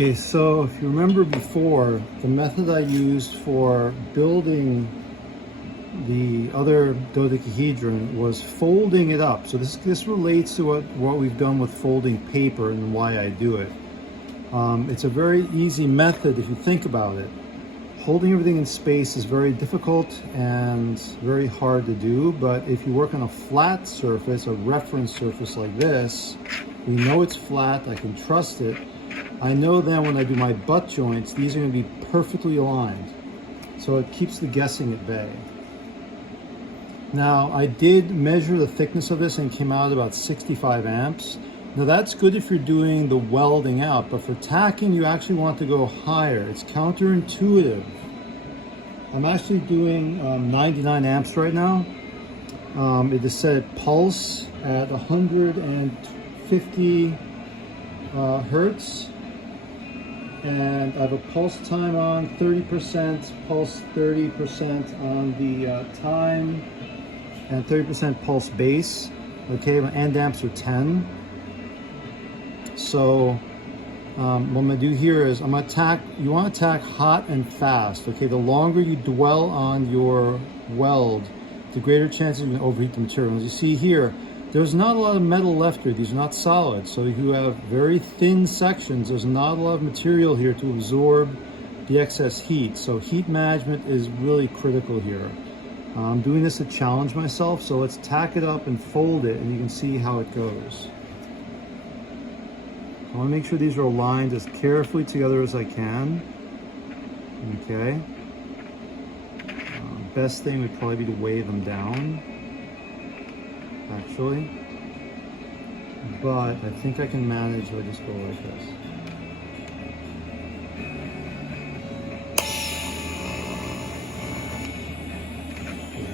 Okay, so if you remember before, the method I used for building the other dodecahedron was folding it up. So this relates to what we've done with folding paper and why I do it. It's a very easy method if you think about it. Holding everything in space is very difficult and very hard to do, but if you work on a flat surface, a reference surface like this, we know it's flat, I can trust it. I know then when I do my butt joints, these are going to be perfectly aligned. So it keeps the guessing at bay. Now, I did measure the thickness of this and it came out about 65 amps. Now that's good if you're doing the welding out, but for tacking, you actually want to go higher. It's counterintuitive. I'm actually doing 99 amps right now. It is set pulse at 150 hertz. And I have a pulse time on 30%, pulse 30% on the time, and 30% pulse base. Okay, my end amps are 10. So what I'm gonna do here is I'm gonna tack, you wanna tack hot and fast. Okay, the longer you dwell on your weld, the greater chances you're gonna overheat the material. As you see here, there's not a lot of metal left here. These are not solid. So you have very thin sections. There's not a lot of material here to absorb the excess heat. So heat management is really critical here. I'm doing this to challenge myself. So let's tack it up and fold it and you can see how it goes. I want to make sure these are aligned as carefully together as I can. Okay. Best thing would probably be to weigh them down, actually. But I think I can manage if I just go like this.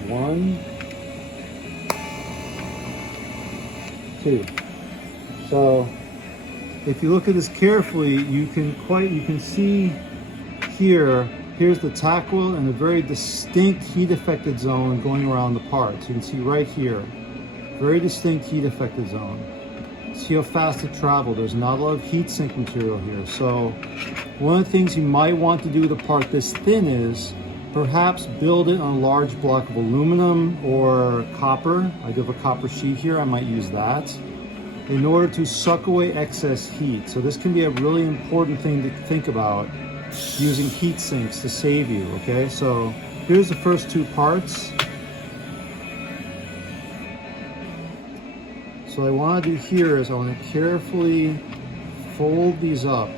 One, two. So if you look at this carefully, you can see here, here's the tack wheel and a very distinct heat affected zone going around the part. So you can see right here, very distinct heat affected zone. See how fast it traveled. There's not a lot of heat sink material here. So one of the things you might want to do with a part this thin is perhaps build it on a large block of aluminum or copper. I do have a copper sheet here, I might use that, in order to suck away excess heat. So this can be a really important thing to think about, using heat sinks to save you, okay? So here's the first two parts. So what I want to do here is I want to carefully fold these up.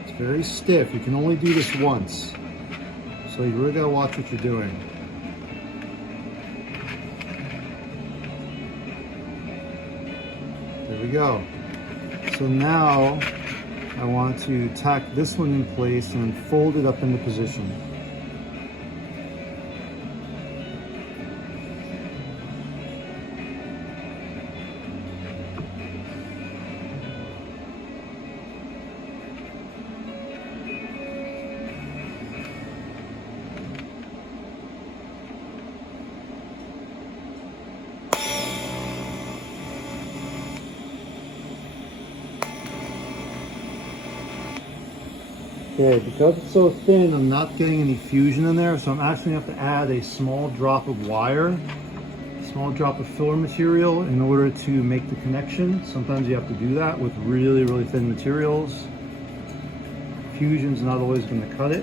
It's very stiff. You can only do this once. So you really got to watch what you're doing. There we go. So now I want to tack this one in place and fold it up into position. Okay, because it's so thin, I'm not getting any fusion in there, so I'm actually going to have to add a small drop of wire, a small drop of filler material in order to make the connection. Sometimes you have to do that with really, really thin materials. Fusion's not always going to cut it.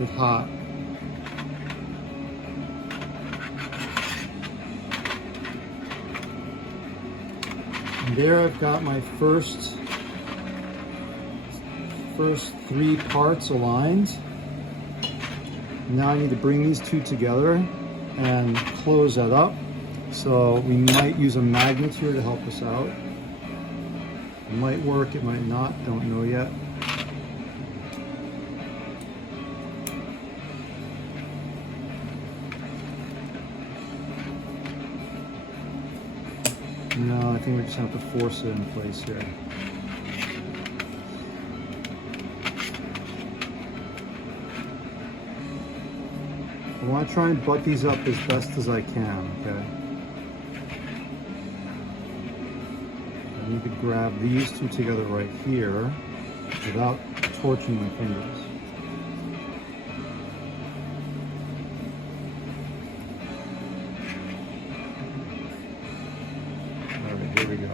It's hot. And there I've got my first three parts aligned. Now I need to bring these two together. and close that up. So we might use a magnet here to help us out. It might work, it might not, don't know yet. No, I think we just have to force it in place here. I want to try and butt these up as best as I can, okay? I need to grab these two together right here without torching my fingers. All right, here we go.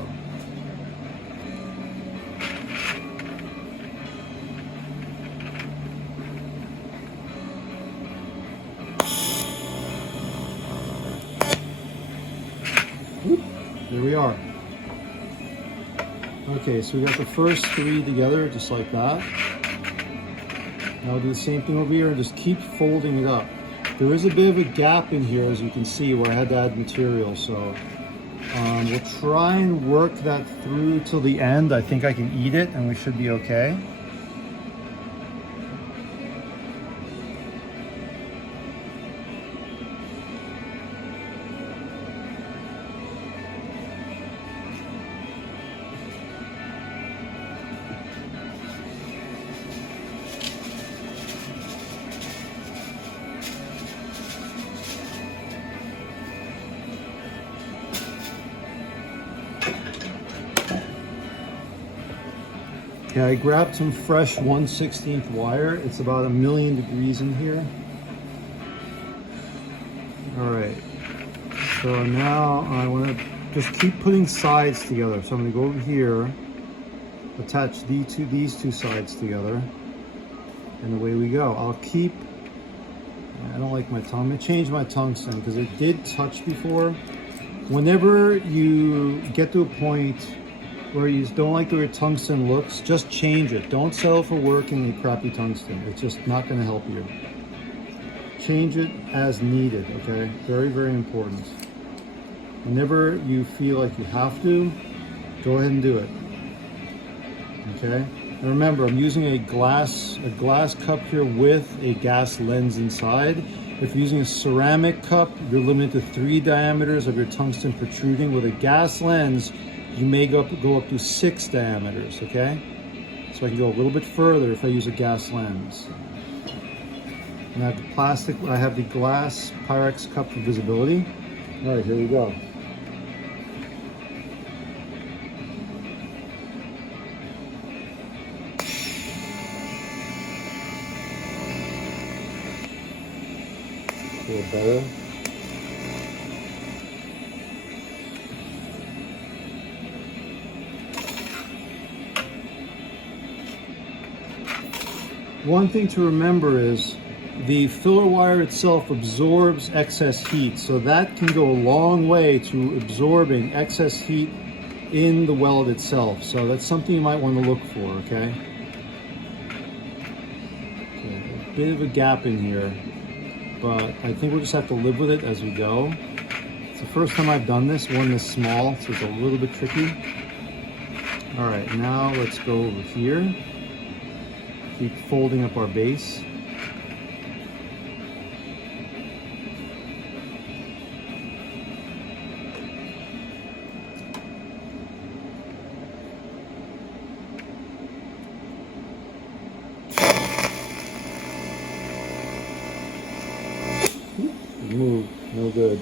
There we are. Okay, so we got the first three together just like that. Now I'll do the same thing over here and just keep folding it up. There is a bit of a gap in here, as you can see, where I had to add material, so we'll try and work that through till the end. I think I can eat it and we should be okay. Okay, I grabbed some fresh 1/16 wire. It's about 1,000,000 degrees in here. All right, so now I want to just keep putting sides together. So I'm going to go over here, attach these two sides together, and away we go. I'll keep, I don't like my tongue. I'm going to change my tungsten because it did touch before. Whenever you get to a point where you don't like the way your tungsten looks, just change it. Don't settle for working a crappy tungsten. It's just not going to help you. Change it as needed, okay? Very, very important. Whenever you feel like you have to, go ahead and do it, okay? And remember, I'm using a glass cup here with a gas lens inside. If you're using a ceramic cup, you're limited to 3 diameters of your tungsten protruding. With a gas lens, you may go up to 6 diameters, okay? So I can go a little bit further if I use a gas lens. And I have the glass Pyrex cup for visibility. All right, here we go. Feel better. One thing to remember is the filler wire itself absorbs excess heat, so that can go a long way to absorbing excess heat in the weld itself. So that's something you might want to look for, okay? A bit of a gap in here, but I think we'll just have to live with it as we go. It's the first time I've done this, one this small, so it's a little bit tricky. All right, now let's go over here. Keep folding up our base. Move, no good.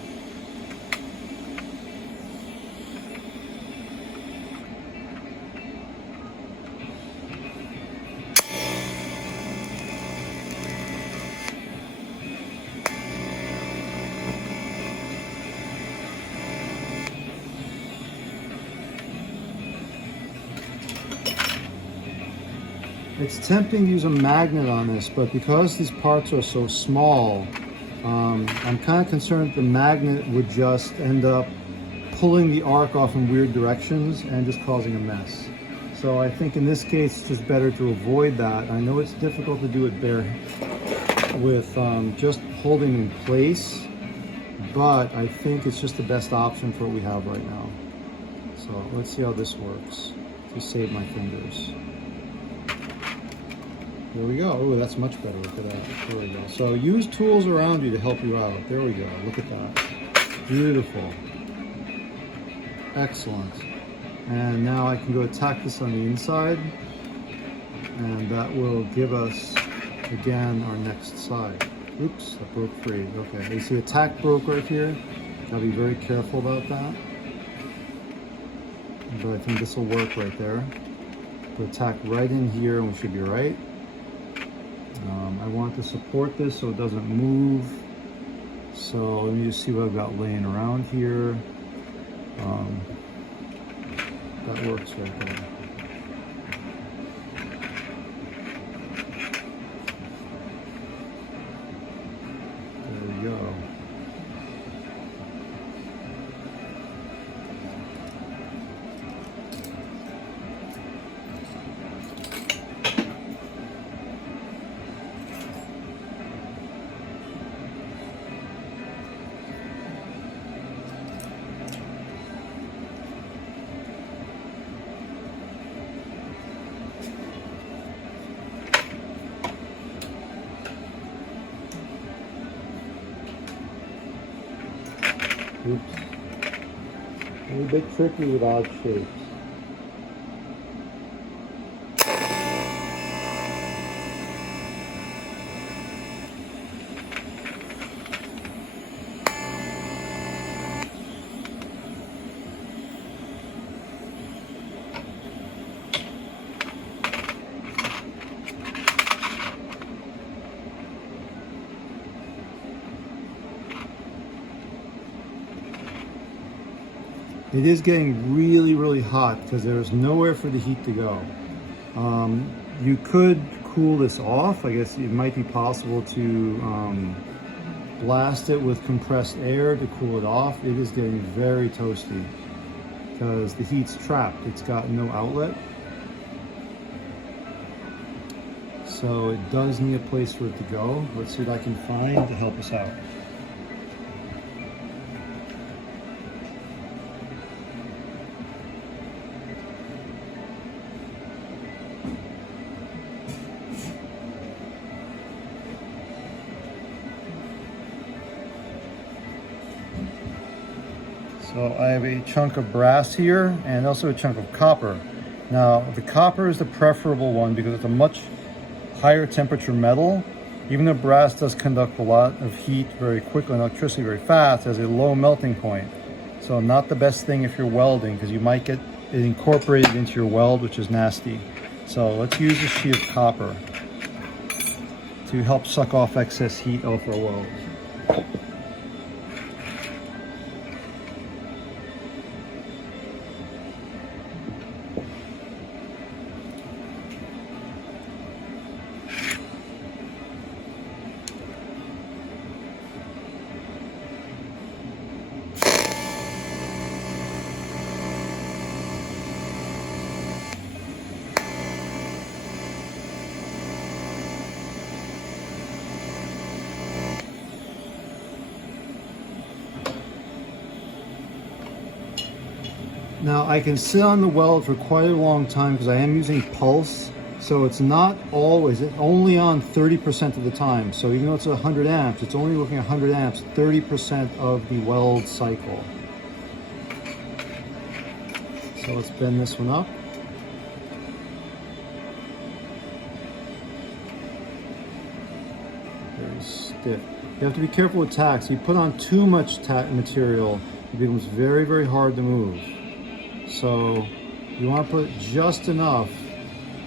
It's tempting to use a magnet on this, but because these parts are so small, I'm kind of concerned the magnet would just end up pulling the arc off in weird directions and just causing a mess. So I think in this case, it's just better to avoid that. I know it's difficult to do it bare with just holding in place, but I think it's just the best option for what we have right now. So let's see how this works to save my fingers. There we go. Oh, that's much better. Look at that. There we go. So use tools around you to help you out. There we go. Look at that. Beautiful. Excellent. And now I can go tack this on the inside, and that will give us, again, our next side. Oops, that broke free. Okay, you see a tack broke right here. Gotta be very careful about that. But I think this will work right there. Put a tack right in here and we should be right. I want to support this so it doesn't move. So let me just see what I've got laying around here. That works right there. There we go. Oops. A little bit tricky with odd shapes. It is getting really, really hot because there's nowhere for the heat to go. You could cool this off. I guess it might be possible to blast it with compressed air to cool it off. It is getting very toasty because the heat's trapped. It's got no outlet. So it does need a place for it to go. Let's see what I can find to help us out. So I have a chunk of brass here and also a chunk of copper. Now the copper is the preferable one because it's a much higher temperature metal. Even though brass does conduct a lot of heat very quickly and electricity very fast, it has a low melting point. So not the best thing if you're welding because you might get it incorporated into your weld, which is nasty. So let's use a sheet of copper to help suck off excess heat off our weld. Now I can sit on the weld for quite a long time because I am using pulse, so it's not always, it's only on 30% of the time. So even though it's 100 amps, it's only working 100 amps, 30% of the weld cycle. So let's bend this one up. Very stiff. You have to be careful with tacks. You put on too much tack material, it becomes very, very hard to move. So you want to put just enough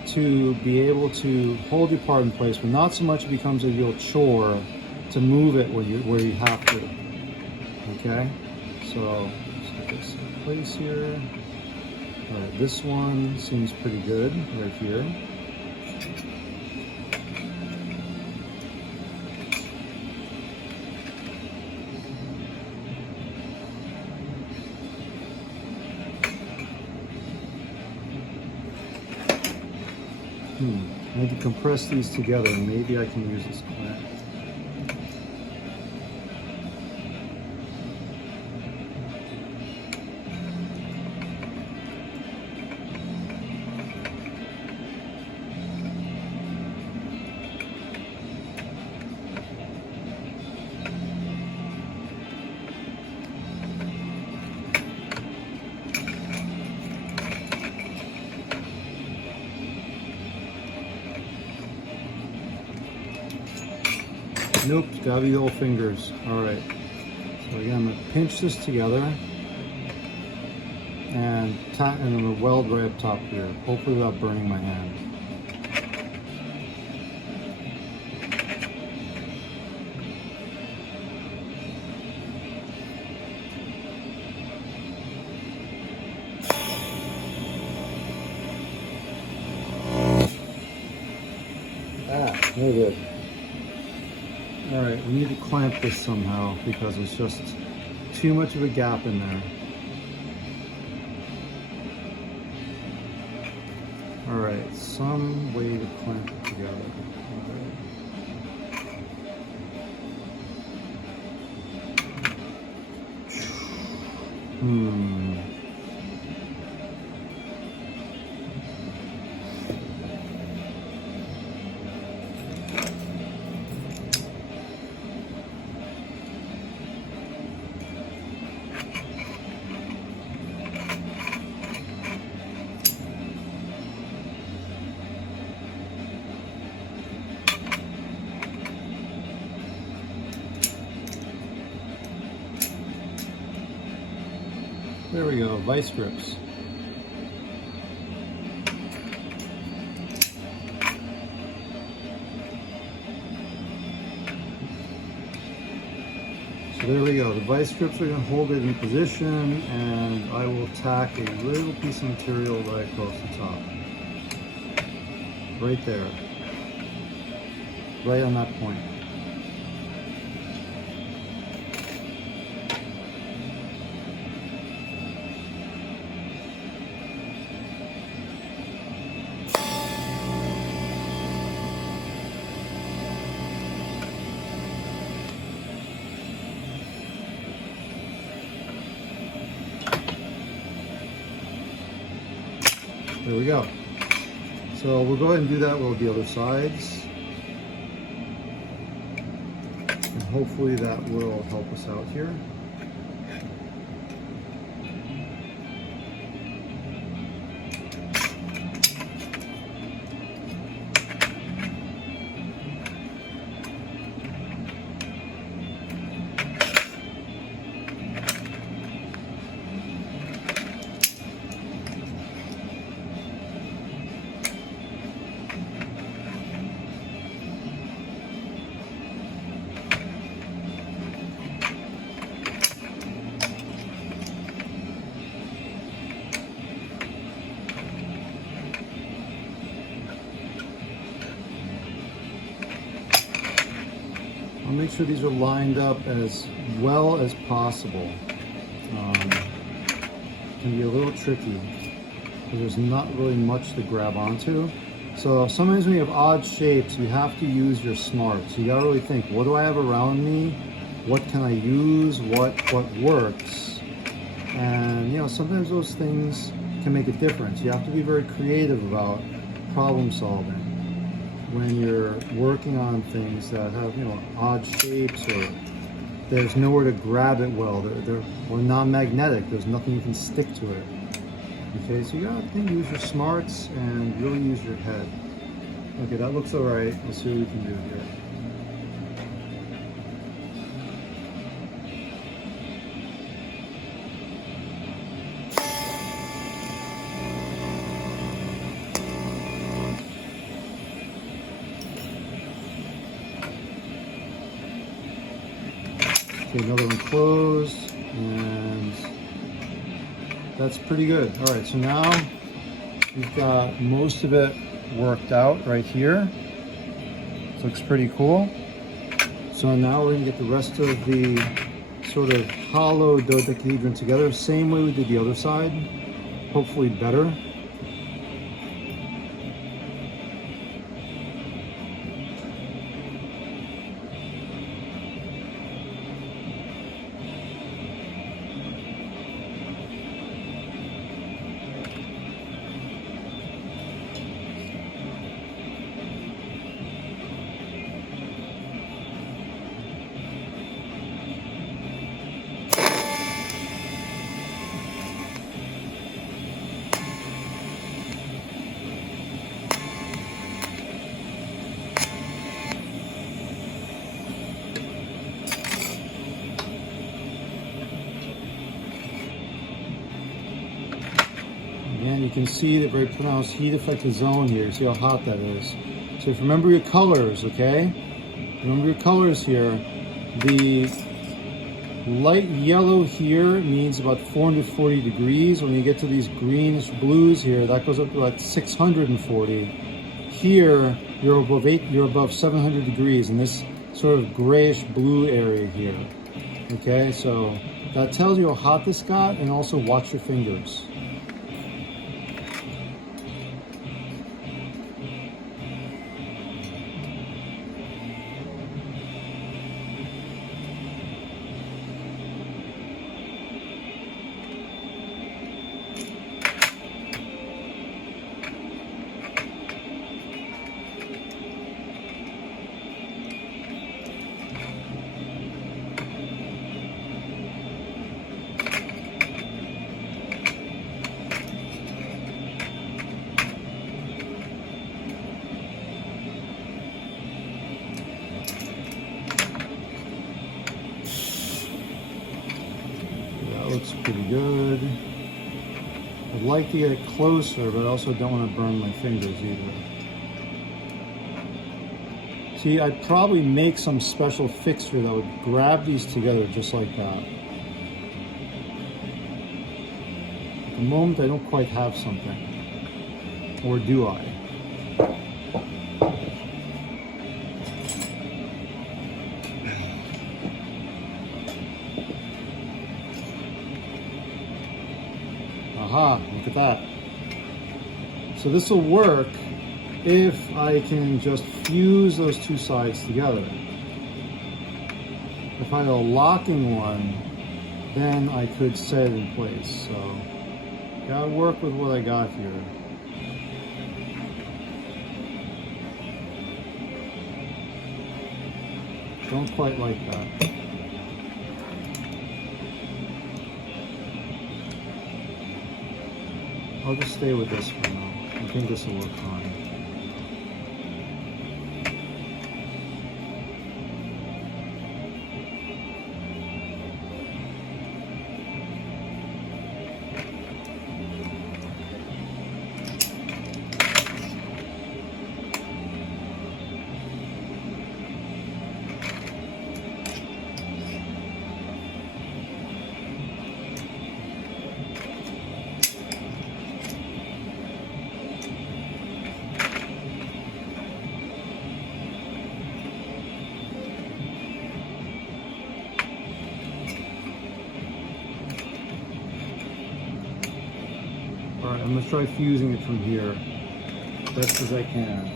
to be able to hold your part in place, but not so much it becomes a real chore to move it where you have to. Okay, so let's get this in place here. All right, this one seems pretty good right here. I need to compress these together. Maybe I can use this clamp. Nope, it's gotta be the old fingers. All right. So again, I'm gonna pinch this together and I'm gonna weld right up top here, hopefully without burning my hand. No good. All right, we need to clamp this somehow because it's just too much of a gap in there. All right, some way to clamp it together. There we go, vice grips. So there we go, the vice grips are going to hold it in position, and I will tack a little piece of material right across the top. Right there. Right on that point. There we go. So we'll go ahead and do that with the other sides. And hopefully that will help us out here. I'll make sure these are lined up as well as possible. It can be a little tricky because there's not really much to grab onto. So sometimes when you have odd shapes, you have to use your smarts. You gotta really think, what do I have around me? What can I use? What works? And you know, sometimes those things can make a difference. You have to be very creative about problem solving when you're working on things that have, you know, odd shapes, or there's nowhere to grab it well, or non-magnetic, there's nothing you can stick to it. Okay, so you gotta use your smarts and really use your head. Okay, that looks all right. Let's see what we can do here. Okay, another one closed, and that's pretty good. All right, so now we've got most of it worked out right here. This looks pretty cool. So now we're gonna get the rest of the sort of hollow dodecahedron together, same way we did the other side, hopefully better. you can see the very pronounced heat affected zone here. See how hot that is. So if you remember your colors, okay? Remember your colors here. The light yellow here means about 440 degrees. When you get to these greenish blues here, that goes up to like 640. Here, you're above 700 degrees in this sort of grayish blue area here. Okay, so that tells you how hot this got, and also watch your fingers. Looks pretty good. I'd like to get it closer, but I also don't want to burn my fingers either. See, I'd probably make some special fixture that would grab these together just like that. At the moment, I don't quite have something. Or do I? Aha, look at that. So this will work if I can just fuse those two sides together. If I had a locking one, then I could set it in place. So, gotta work with what I got here. Don't quite like that. I'll just stay with this for now. I think this will work fine. Alright, I'm going to try fusing it from here best as I can.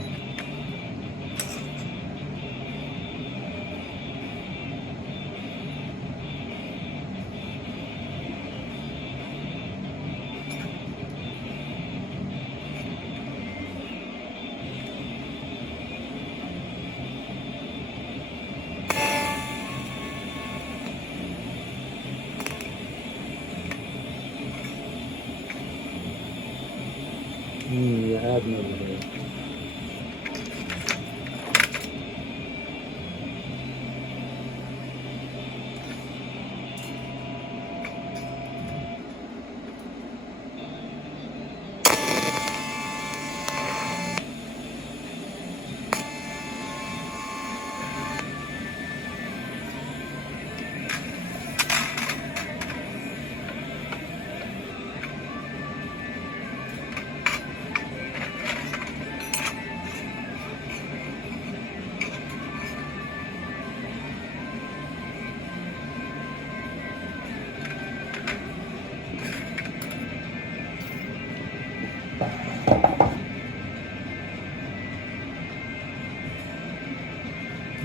Add another layer.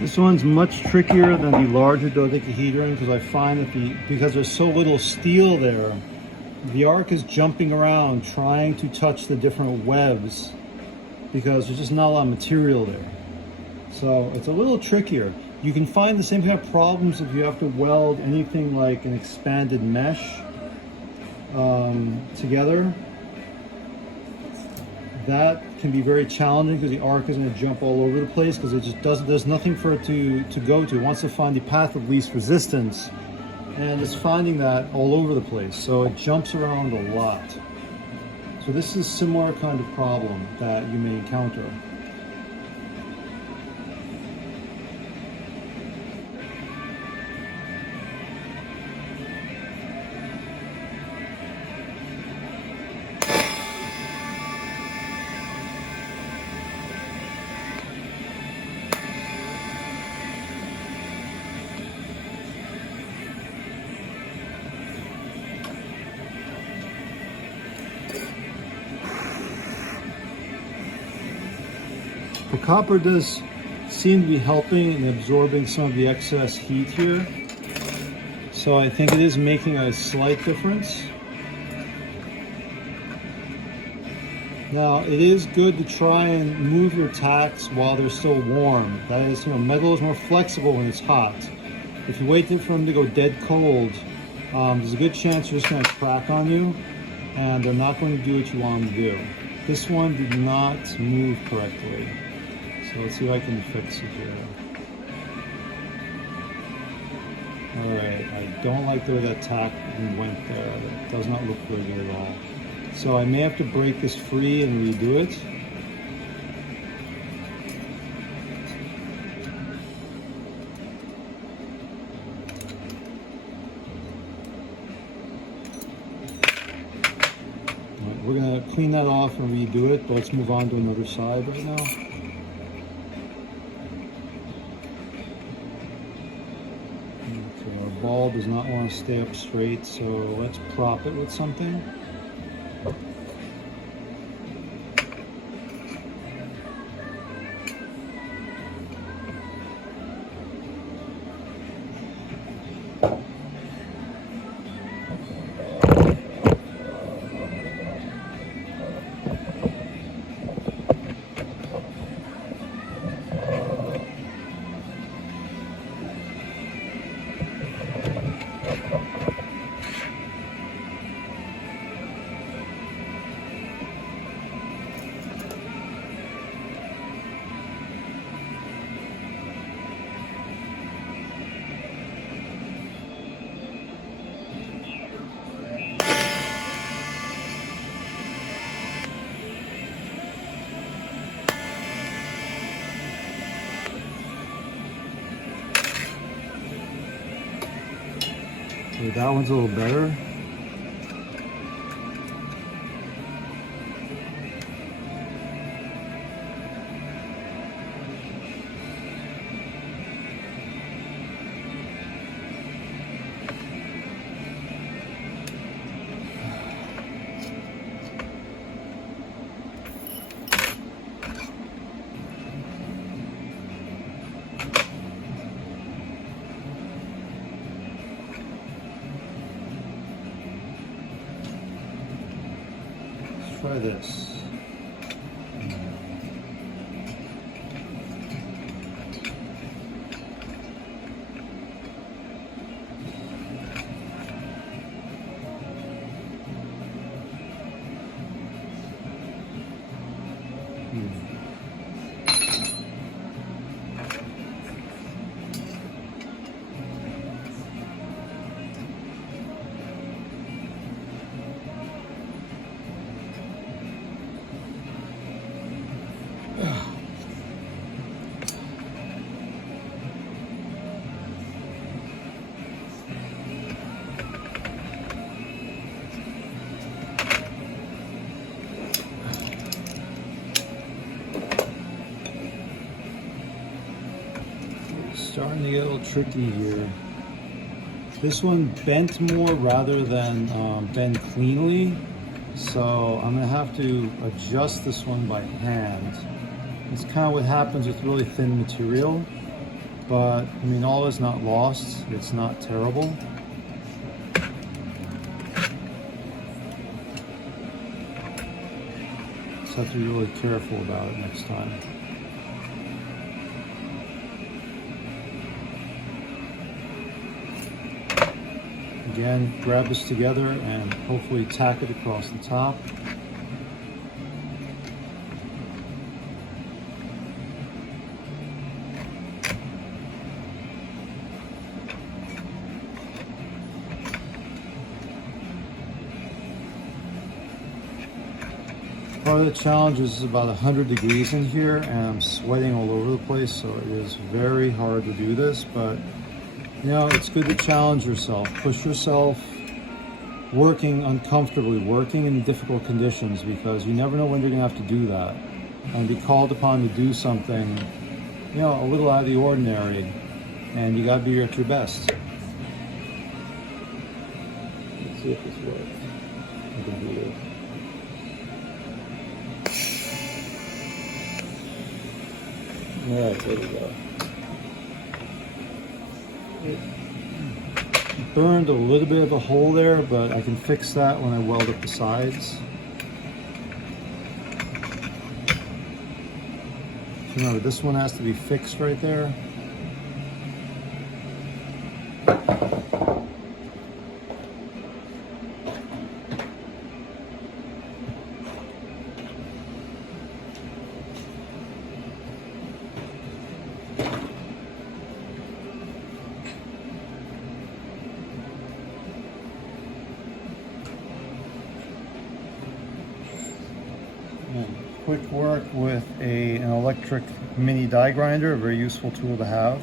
This one's much trickier than the larger dodecahedron because I find that because there's so little steel there, the arc is jumping around trying to touch the different webs because there's just not a lot of material there. So it's a little trickier. You can find the same kind of problems if you have to weld anything like an expanded mesh together. That can be very challenging because the arc is going to jump all over the place because it just doesn't, there's nothing for it to go to. It wants to find the path of least resistance, and it's finding that all over the place. So it jumps around a lot. So So this is a similar kind of problem that you may encounter. The copper does seem to be helping in absorbing some of the excess heat here. So I think it is making a slight difference. Now, it is good to try and move your tacks while they're still warm. That is, metal is more flexible when it's hot. If you wait for them to go dead cold, there's a good chance they're just going to crack on you, and they're not going to do what you want them to do. This one did not move correctly. So let's see if I can fix it here. Alright, I don't like the way that tack went there. That does not look very good at all. So I may have to break this free and redo it. Right, we're going to clean that off and redo it, but let's move on to another side right now. Our ball does not want to stay up straight, so let's prop it with something. Okay, that one's a little better. Try this. Starting to get a little tricky here. This one bent more rather than bend cleanly, so I'm gonna have to adjust this one by hand. It's kind of what happens with really thin material, but I mean, all is not lost. It's not terrible. Just have to be really careful about it next time. Again, grab this together and hopefully tack it across the top. Part of the challenge is about 100 degrees in here and I'm sweating all over the place, so it is very hard to do this, but you know, it's good to challenge yourself, push yourself, working uncomfortably, working in difficult conditions, because you never know when you're gonna have to do that and be called upon to do something, you know, a little out of the ordinary, and you gotta be at your best. Let's see if this works. I can do this. All right, there we go. It burned a little bit of a hole there, but I can fix that when I weld up the sides. Remember, this one has to be fixed right there. Quick work with an electric mini die grinder, a very useful tool to have.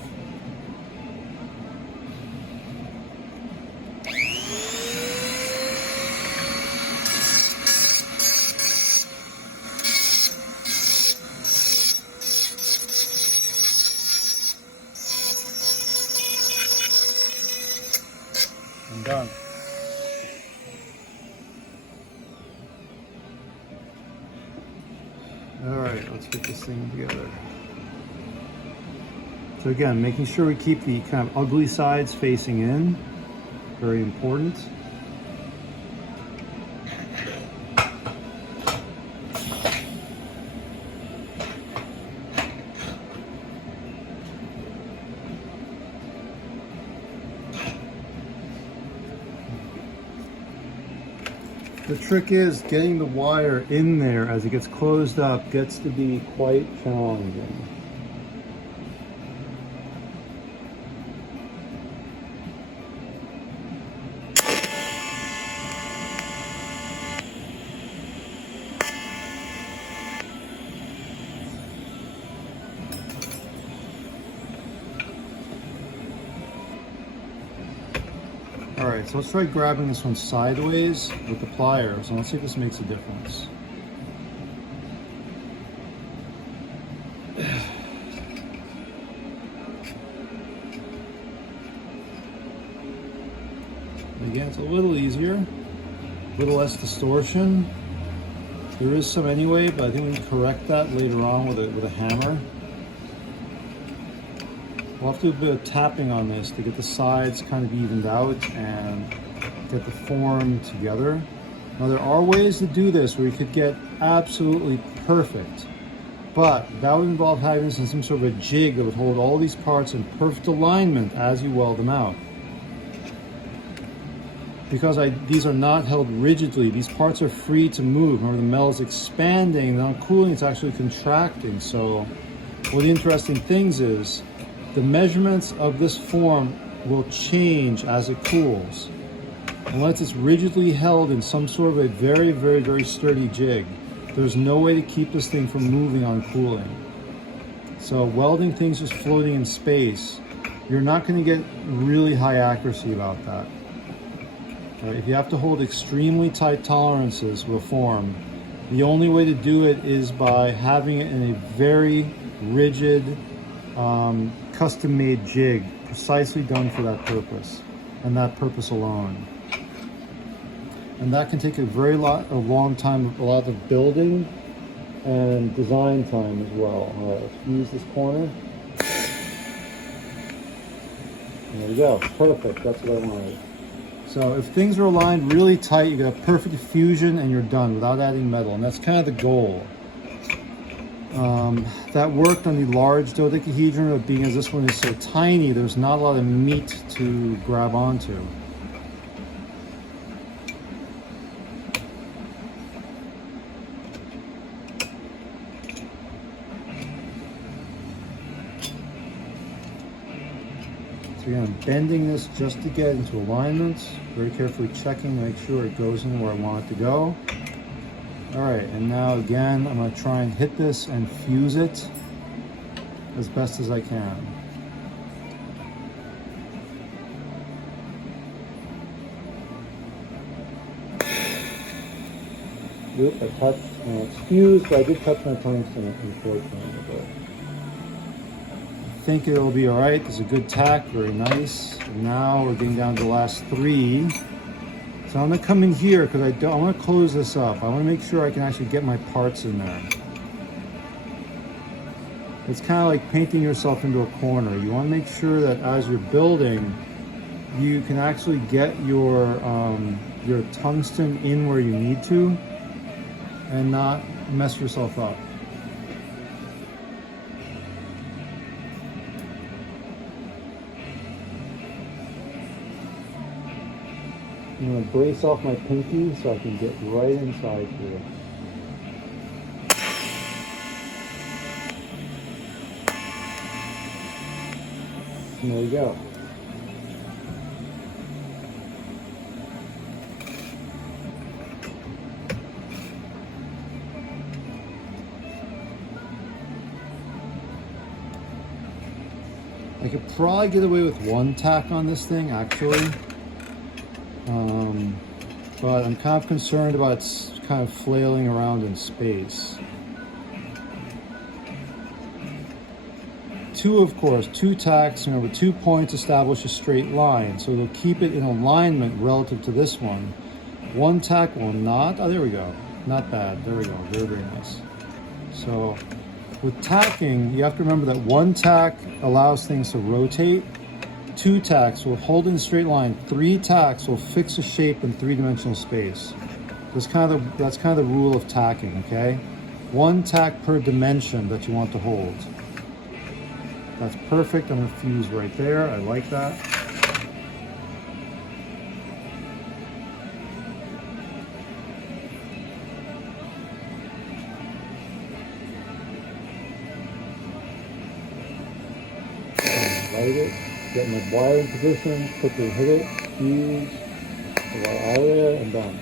I'm done. All right, let's get this thing together. So again, making sure we keep the kind of ugly sides facing in, very important. The trick is getting the wire in there as it gets closed up gets to be quite challenging. All right, so let's try grabbing this one sideways with the pliers, and let's see if this makes a difference. Again, it's a little easier, a little less distortion. There is some anyway, but I think we can correct that later on with a hammer. We'll have to do a bit of tapping on this to get the sides kind of evened out and get the form together. Now there are ways to do this where you could get absolutely perfect, but that would involve having some sort of a jig that would hold all these parts in perfect alignment as you weld them out. Because these are not held rigidly, these parts are free to move. Remember, the metal is expanding, and on cooling it's actually contracting. So one of the interesting things is the measurements of this form will change as it cools. Unless it's rigidly held in some sort of a very, very, very sturdy jig, there's no way to keep this thing from moving on cooling. So welding things just floating in space, you're not going to get really high accuracy about that. Right? If you have to hold extremely tight tolerances with a form, the only way to do it is by having it in a very rigid, custom-made jig, precisely done for that purpose, and that purpose alone. And that can take a long time, a lot of building and design time as well. All right, let's use this corner. There we go, perfect, that's what I wanted. So if things are aligned really tight, you get a perfect fusion and you're done without adding metal, and that's kind of the goal. That worked on the large dodecahedron, but being as this one is so tiny, there's not a lot of meat to grab onto. So again, I'm bending this just to get into alignment, very carefully checking to make sure it goes in where I want it to go. All right, and now again, I'm gonna try and hit this and fuse it as best as I can. Oop, I touched, it's fused, but I did touch my tungsten, unfortunately, but I think it'll be all right. It's a good tack, very nice. And now we're getting down to the last 3. So I'm gonna come in here because I want to close this up. I want to make sure I can actually get my parts in there. It's kind of like painting yourself into a corner. You want to make sure that as you're building, you can actually get your tungsten in where you need to and not mess yourself up. I'm going to brace off my pinky so I can get right inside here. And there we go. I could probably get away with 1 tack on this thing, actually. But I'm kind of concerned about its kind of flailing around in space. 2, of course, 2 tacks, remember 2 points establish a straight line, so it'll keep it in alignment relative to this one. 1 tack will not, oh there we go, not bad, there we go, very, very nice. So with tacking, you have to remember that 1 tack allows things to rotate, 2 tacks will hold in a straight line, 3 tacks will fix a shape in 3-dimensional space. That's kind of the rule of tacking, okay? 1 tack per dimension that you want to hold. That's perfect. I'm gonna fuse right there. I like that. Light it. Get my wire in position, quickly hit it, fuse, the wire out of there, and done.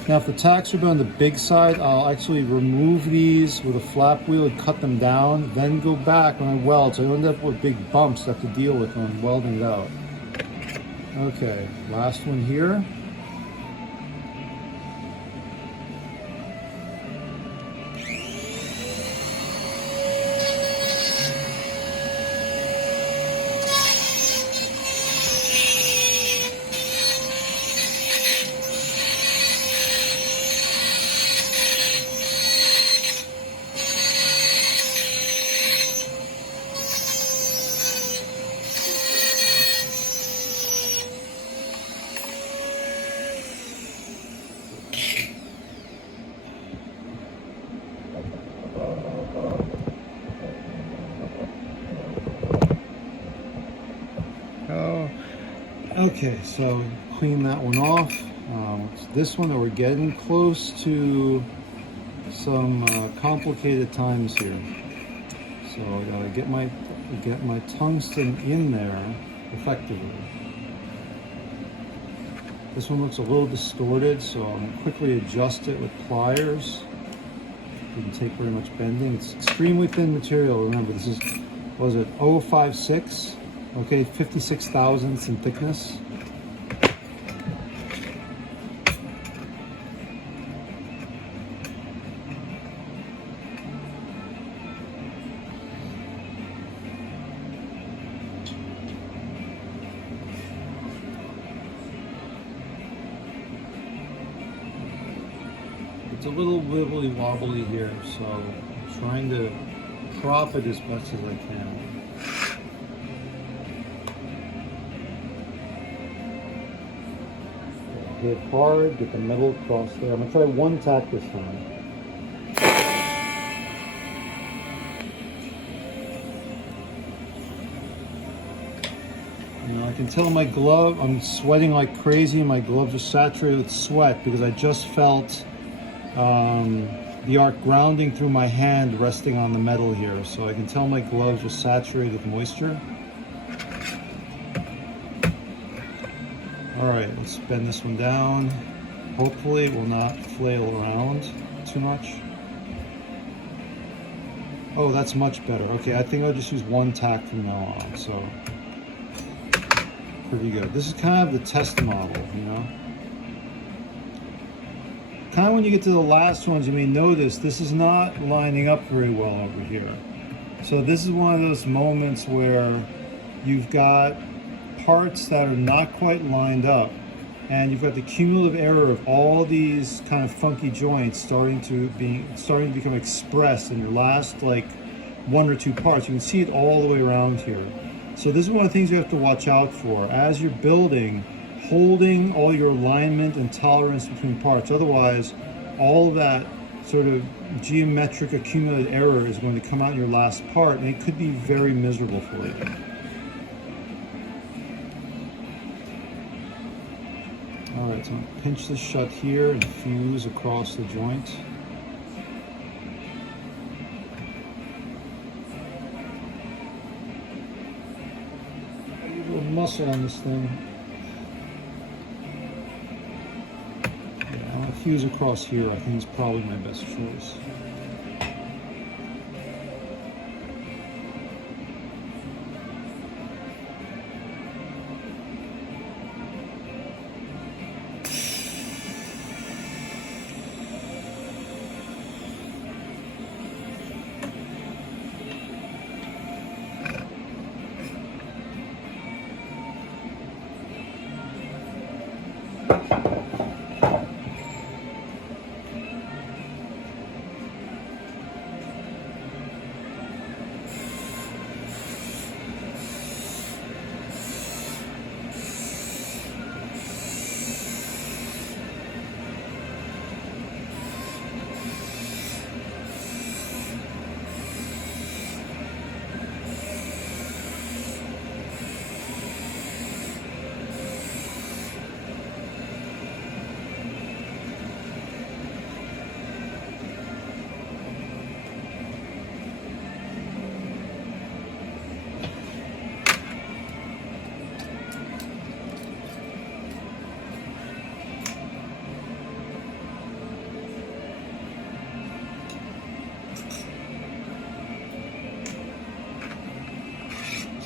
Okay. Now if the tacks are on the big side, I'll actually remove these with a flap wheel and cut them down, then go back when I weld, so I don't end up with big bumps I have to deal with when I'm welding it out. Okay, last one here. Okay, so clean that one off. It's this one that we're getting close to some complicated times here. So I gotta get my tungsten in there effectively. This one looks a little distorted, so I'm gonna quickly adjust it with pliers. Didn't take very much bending. It's extremely thin material. Remember, this is, what is it, 056? Okay, 56 thousandths in thickness. It's a little wibbly wobbly here, so I'm trying to prop it as best as I can. Hit hard, get the metal across there. I'm gonna try 1 tack this time. You know, I can tell my glove, I'm sweating like crazy. My gloves are saturated with sweat because I just felt the arc grounding through my hand resting on the metal here. So I can tell my gloves are saturated with moisture. All right, let's bend this one down. Hopefully it will not flail around too much. Oh, that's much better. Okay, I think I'll just use one tack from now on, so pretty good. This is kind of the test model, you know? Kind of when you get to the last ones, you may notice this is not lining up very well over here. So this is one of those moments where you've got parts that are not quite lined up, and you've got the cumulative error of all these kind of funky joints starting to become expressed in your last like one or two parts. You can see it all the way around here. So this is one of the things you have to watch out for as you're building, holding all your alignment and tolerance between parts. Otherwise, all of that sort of geometric accumulated error is going to come out in your last part, and it could be very miserable for you. All right, so I'm gonna pinch this shut here and fuse across the joint. A little muscle on this thing. Yeah, I'm gonna fuse across here. I think it's probably my best choice.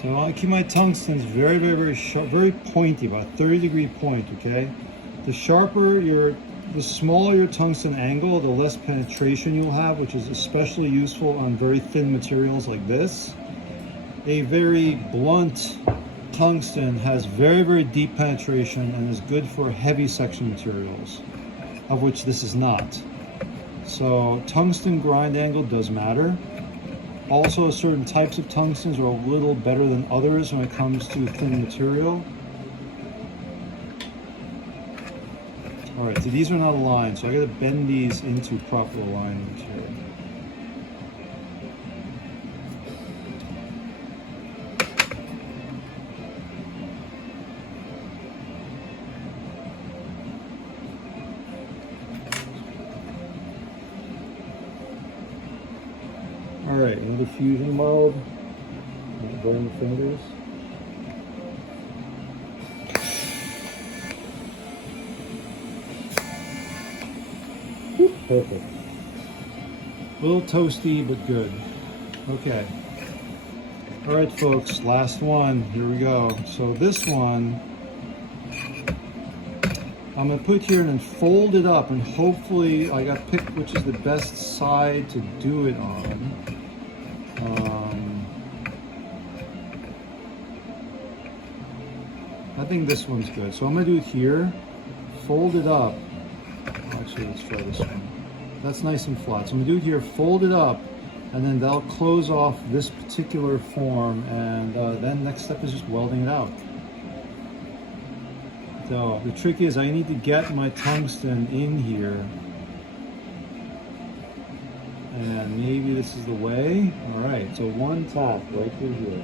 So I want to keep my tungstens very, very, very sharp, very pointy, about 30-degree point, okay? The smaller your tungsten angle, the less penetration you'll have, which is especially useful on very thin materials like this. A very blunt tungsten has very, very deep penetration and is good for heavy section materials, of which this is not. So tungsten grind angle does matter. Also, certain types of tungstens are a little better than others when it comes to thin material. All right, so these are not aligned, so I gotta bend these into proper alignment here. All right, into fusion mode. Don't burn the fingers. Perfect. A little toasty, but good. Okay. All right, folks, last one. Here we go. So this one, I'm gonna put here and then fold it up, and hopefully I got picked which is the best side to do it on. I think this one's good. So I'm gonna do it here, fold it up. Actually, let's try this one. That's nice and flat. So I'm gonna do it here, fold it up, and then that'll close off this particular form, and then next step is just welding it out. So the trick is I need to get my tungsten in here, and maybe this is the way. All right, so one tap right through here.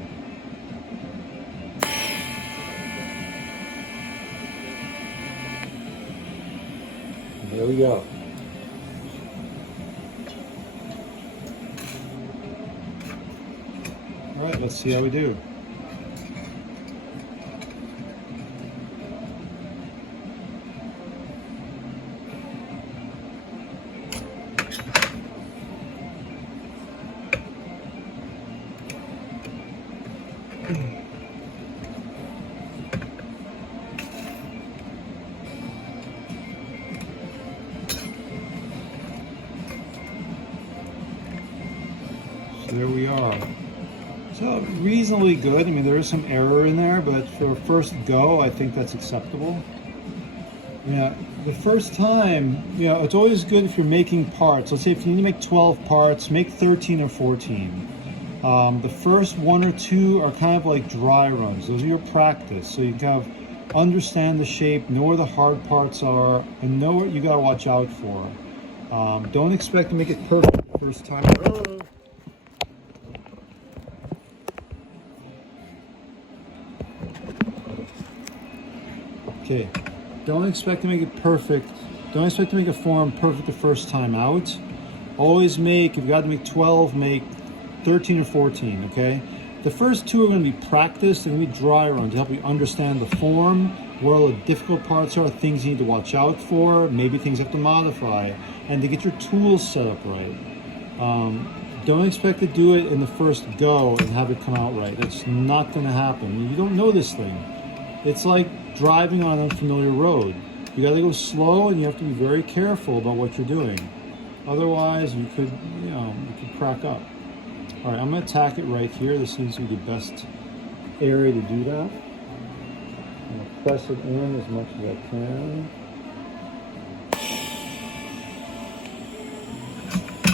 There we go. All right, let's see how we do. there we are. So reasonably good. I mean, there is some error in there, but for a first go, I think that's acceptable. Yeah, the first time, it's always good if you're making parts. Let's say if you need to make 12 parts, make 13 or 14. The first 1 or 2 are kind of like dry runs. Those are your practice. So you kind of understand the shape, know where the hard parts are, and know what you gotta watch out for. Don't expect to make it perfect the first time. Okay, don't expect to make it perfect. Don't expect to make a form perfect the first time out. Always make, if you got to make 12, make 13 or 14, okay? The first 2 are going to be practice. They're going to be dry runs to help you understand the form, where all the difficult parts are, things you need to watch out for, maybe things you have to modify, and to get your tools set up right. Don't expect to do it in the first go and have it come out right. That's not going to happen. You don't know this thing. It's like driving on an unfamiliar road. You got to go slow, and you have to be very careful about what you're doing. Otherwise, you could crack up. All right, I'm going to tack it right here. This seems to be the best area to do that. I'm going to press it in as much as I can.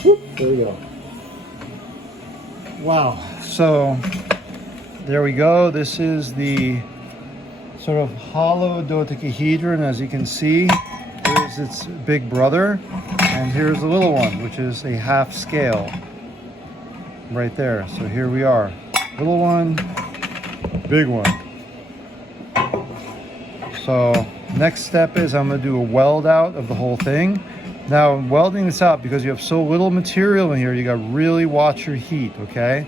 Whoop, there we go. Wow. So there we go. This is the sort of hollow dodecahedron. As you can see, here's its big brother, and here's the little one, which is a half scale right there. So here we are, little one, big one. So next step is I'm going to do a weld out of the whole thing. Now, welding this out, because you have so little material in here, you got to really watch your heat, okay?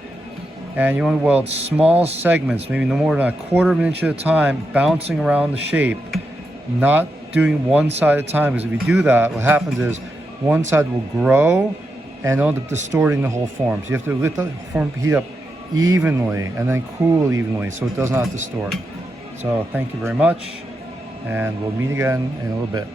And you want to weld small segments, maybe no more than 1/4 of an inch at a time, bouncing around the shape, not doing one side at a time, because if you do that, what happens is one side will grow and it'll end up distorting the whole form. So you have to let the form heat up evenly and then cool evenly so it does not distort. So thank you very much, and we'll meet again in a little bit.